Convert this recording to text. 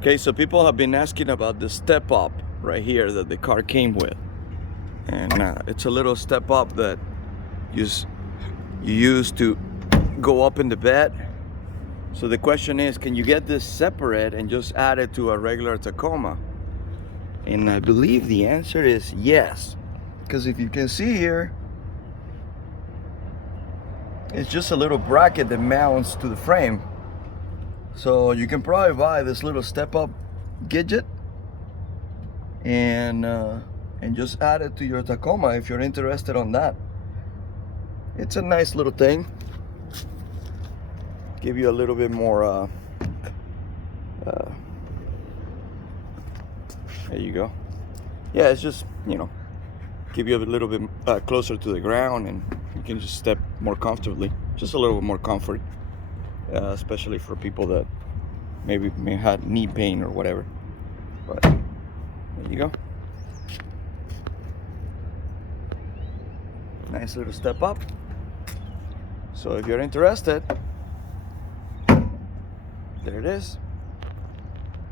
Okay, so people have been asking about the step up right here that the car came with, and it's a little step up that you use to go up in the bed. So the question is, can you get this separate and just add it to a regular Tacoma? And I believe the answer is yes, because if you can see here, it's just a little bracket that mounts to the frame. So you can probably buy this little step up gadget and just add it to your Tacoma if you're interested on that. It's a nice little thing. Give you a little bit more there you go. Yeah, it's just, give you a little bit closer to the ground, and you can just step more comfortably. Just a little bit more comfort, especially for people that maybe may have knee pain or whatever. But there you go. Nice little step up. So if you're interested, there it is.